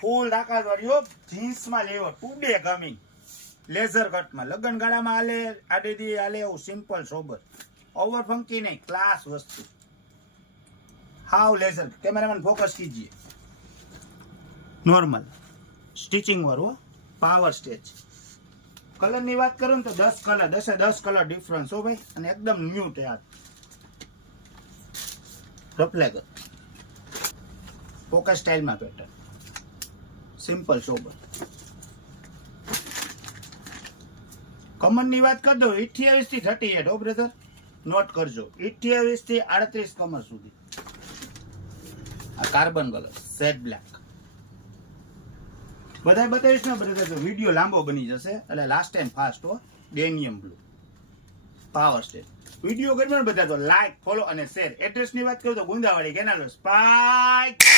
ફૂલ તાકાત વાળી જીન્સ માં લેવો ટુડે કમિંગ લેઝર કટમાં લગન ગાળામાં હાલે આડેદી હાલે એવું સિમ્પલ સોબર ઓવર ફંકી નહીં ક્લાસ વસ્તુ हाउ लेजर कैमरामैन फोकस कीजिए नॉर्मल स्टिचिंग वालों पावर स्टेज कलर ની વાત કરું તો 10 કલર 10 કલર ડિફરન્સ હો ભાઈ અને એકદમ ન્યુ છે યાર રફલેગર ફોકસ સ્ટાઇલ માં પેટર્ન સિમ્પલ સોબર કમર ની વાત કર દો 28 થી 38 હો બ્રધર નોટ કરજો 28 થી 38 કમર સુધી કાર્બન કલર સેટ બ્લેક બધાય બતાવીશ ને બ્રધર વિડિયો લાંબો બની જશે એટલે લાસ્ટ ટાઈમ ફાસ્ટ હો ડેનિયમ બ્લુ પાવર સ્ટેજ વિડિયો ગમ્યો ને બધા તો લાઈક ફોલો અને શેર એડ્રેસ ની વાત કરું તો ગુંદાવાડી કેનાલ સ્પાઈક